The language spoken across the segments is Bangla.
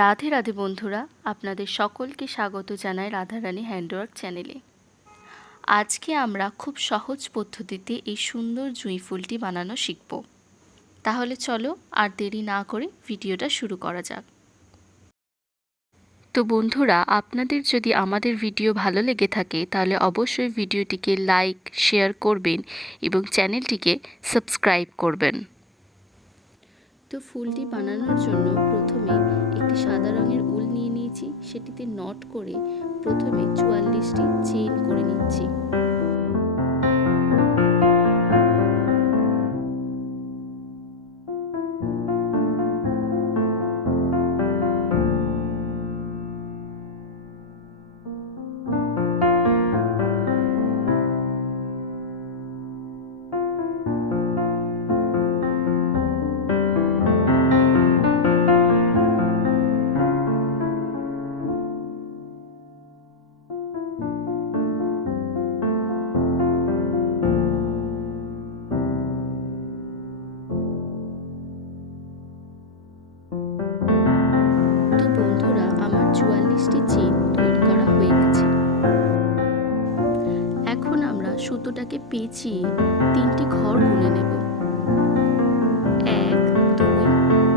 রাধে রাধে বন্ধুরা, আপনাদের সকলকে স্বাগত জানাই রাধারানী হ্যান্ডওয়ার্ক চ্যানেলে। আজকে আমরা খুব সহজ পদ্ধতিতে এই সুন্দর জুঁই ফুলটি বানানো শিখব। তাহলে চলো আর দেরি না করে ভিডিওটা শুরু করা যাক। তো বন্ধুরা, আপনাদের যদি আমাদের ভিডিও ভালো লেগে থাকে তাহলে অবশ্যই ভিডিওটিকে লাইক, শেয়ার করবেন এবং চ্যানেলটিকে সাবস্ক্রাইব করবেন। তো ফুলটি বানানোর জন্য প্রথমে একটি সাদা রঙের উল নিয়ে নিয়েছি, সেটিতে নট করে প্রথমে 44টি চেইন করে নিচ্ছি। তো বন্ধুরা, আমার 44টি চেইন তৈরি করা হয়ে গেছে। এখন আমরা সুতোটাকে পেঁচিয়ে 3টি ঘর গুনে নেব। 1, 2,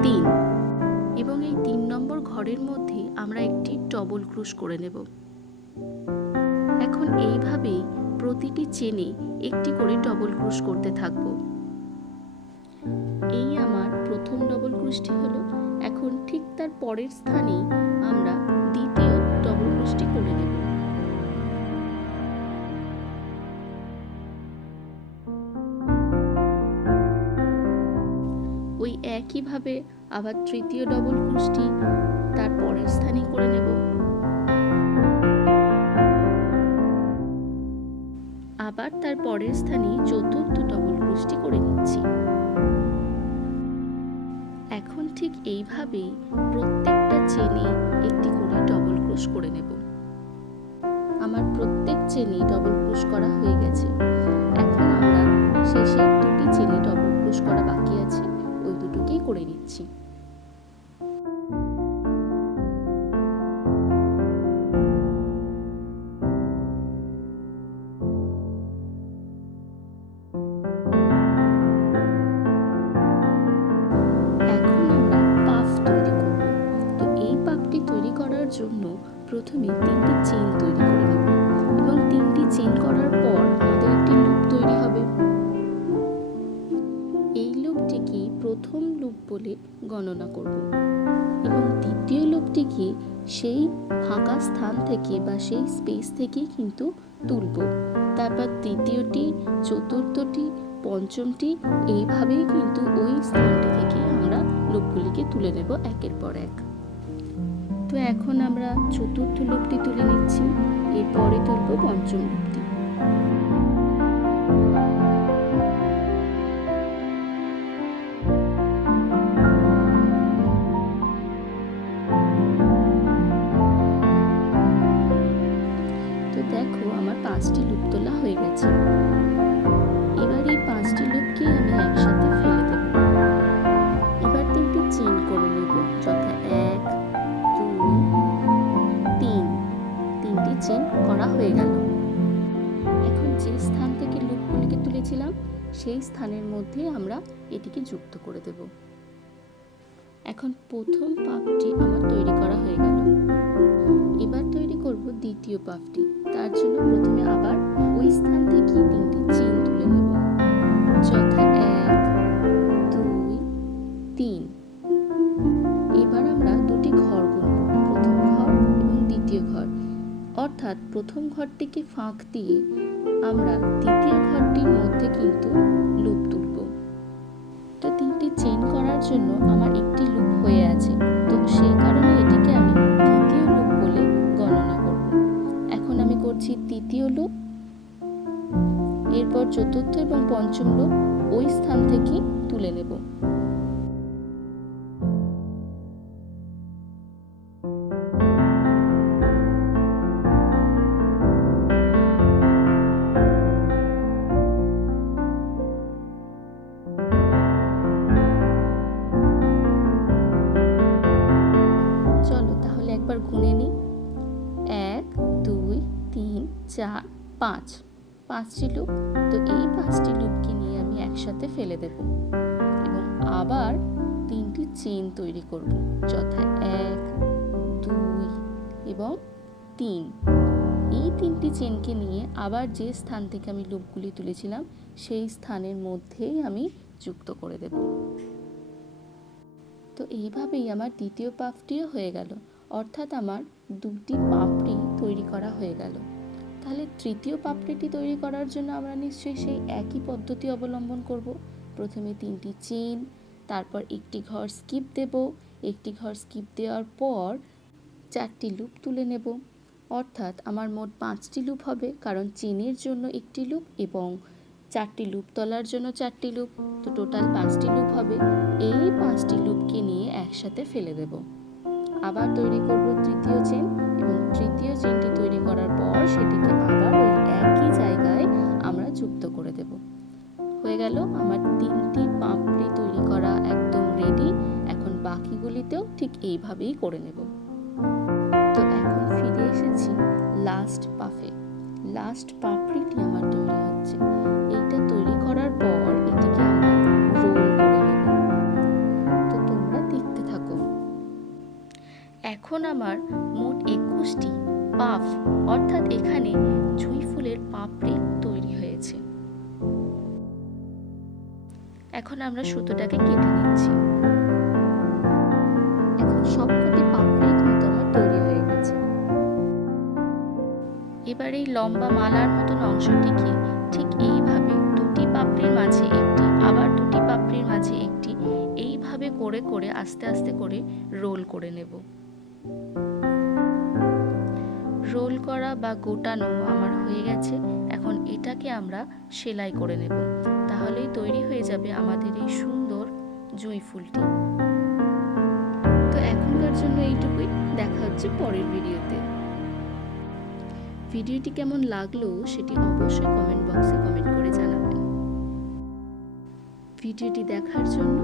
3 এবং এই 3 নম্বর ঘরের মধ্যে আমরা একটি ডবল ক্রোশ করে নেব। এখন এইভাবেই প্রতিটি চেনে একটি করে ডবল ক্রোশ করতে থাকব। এই আমার প্রথম ডবল ক্রোশটি হলো। এখন ঠিক তার পরের স্থানেই আমরা দ্বিতীয় ডবল ক্রোশটি করে নেব। ওই একইভাবে আবার তৃতীয় ডবল ক্রোশটি তার পরের স্থানেই করে নেব। আবার তার পরের স্থানে চতুর্থ ডবল ক্রোশটি করে নিচ্ছি। এখন ঠিক এইভাবেই প্রত্যেকটা চেনে একটি করে ডবল ক্রোশ করে নেব। আমার প্রত্যেক চেনে ডবল ক্রোশ করা হয়ে গেছে। এখন আমরা শেষে দুটি চেনে ডবল ক্রোশ করা বাকি আছে, ওই দুটোকেই করে নিচ্ছি। জন্য প্রথমে 3টি চেইন তৈরি করে নেব এবং 3টি চেইন করার পর আমাদের একটি লুপ তৈরি হবে। এই লুপটিকে প্রথম লুপ বলে গণনা করব এবং দ্বিতীয় লুপটিকে সেই ফাঁকা স্থান থেকে বা সেই স্পেস থেকে কিন্তু তুলব। তারপর তৃতীয়টি, চতুর্থটি, পঞ্চমটি, এইভাবেই কিন্তু ওই স্থানটি থেকে আমরা লুপগুলিকে তুলে নেব একের পর এক। তো এখন আমরা চতুর্থ লুপটি তুলে নিচ্ছি, এরপরে তুলব পঞ্চম লুপটি। তো দেখো, আমার 5টি লুপ তোলা হয়ে গেছে। এবার এই 5টি লুপকে আমি একসাথে ফেলে দেব। এবার 3টি চেইন করে নেব, যথা 1, 2, 3। 3টি চেইন করা হয়ে গেল। এখন যে স্থান থেকে লুপগুলিকে তুলেছিলাম সেই স্থানের মধ্যে আমরা এটিকে যুক্ত করে দেব। এখন প্রথম পাপটি আমার তৈরি করা হয়ে গেল। এবার তৈরি করব দ্বিতীয় পাপটি। তার জন্য প্রথমে আবার ওই স্থান থেকে 3টি চেইন তুলে নেব, যথা 1, 2, 3। এবার আমরা দুটি ঘর গুনব, প্রথম ঘর এবং দ্বিতীয় ঘর। অর্থাৎ প্রথম ঘরটিকে ফাঁক দিয়ে আমরা দ্বিতীয় ঘরটির মধ্যে কিন্তু লুপ তুলব। তো 3টি চেইন করার জন্য আমার একটি লুপ হয়ে আছে, তো সেই কারণে এটিকে আমি দ্বিতীয় লুপ বলে গণনা করব। এখন আমি করছি তৃতীয় লুপ, এরপর চতুর্থ এবং পঞ্চম লুপ ওই স্থান থেকে তুলে নেব। পাঁচটি লুপ। তো এই 5টি লুপকে নিয়ে আমি একসাথে ফেলে দেব এবং আবার 3টি চেন তৈরি করব, যথা 1, 2 এবং 3। এই 3টি চেনকে নিয়ে আবার যে স্থান থেকে আমি লুপগুলি তুলেছিলাম সেই স্থানের মধ্যেই আমি যুক্ত করে দেব। তো এইভাবেই আমার দ্বিতীয় পাপড়িও হয়ে গেল, অর্থাৎ আমার 2টি পাপড়ি তৈরি করা হয়ে গেল। তাহলে তৃতীয় পাপড়িটি তৈরি করার জন্য আমরা নিশ্চয়ই সেই একই পদ্ধতি অবলম্বন করব। প্রথমে 3টি চেন, তারপর একটি ঘর স্কিপ দেব, একটি ঘর স্কিপ দেওয়ার পর 4টি লুপ তুলে নেব, অর্থাৎ আমার মোট 5টি লুপ হবে, কারণ চেনের জন্য একটি লুপ এবং 4টি লুপ তোলার জন্য 4টি লুপ, তো টোটাল 5টি লুপ হবে। এই 5টি লুপকে নিয়ে একসাথে ফেলে দেব। আবার তৈরি করব তৃতীয় চেন এবং তৃতীয় চেনটি তৈরি করার পর সেটিকে আবার ওই একই জায়গায় আমরা যুক্ত করে দেব। হয়ে গেল আমার 3টি পাপড়ি তৈরি করা একদম রেডি। এখন বাকিগুলিতেও ঠিক এইভাবেই করে নেব। তো এখন ফিরে এসেছি লাস্ট পাফে। লাস্ট পাপড়িটি আমার তৈরি হচ্ছে। এইটা তৈরি করার পর এটিকে আমরা রোল করে নেব। তো তোমরা দেখতে থাকো। এখন আমার মোট 21টি পাফ, অর্থাৎ এখানে জুঁই ফুলের পাপড়ি তৈরি হয়েছে। এখন আমরা সুতোটাকে কেটে নিচ্ছি। এখন সবকটি পাপড়ি কিন্তু আমার তৈরি হয়ে গেছে। এবার এই লম্বা মালার মতন অংশটিকে ঠিক এইভাবে 2টি পাপড়ির মাঝে একটি, আবার 2টি পাপড়ির মাঝে একটি, এইভাবে করে করে আস্তে আস্তে করে রোল করে নেব। রোল করা বা গোটানো আমার হয়ে গেছে। এখন এটাকে আমরা সেলাই করে নেব, তাহলেই তৈরি হয়ে যাবে আমাদের এই সুন্দর জুঁই ফুলটি। তো এখনকার জন্য এইটুকুই, দেখা হচ্ছে পরের ভিডিওতে। ভিডিওটি কেমন লাগলো সেটি অবশ্যই কমেন্ট বক্সে কমেন্ট করে জানাবেন। ভিডিওটি দেখার জন্য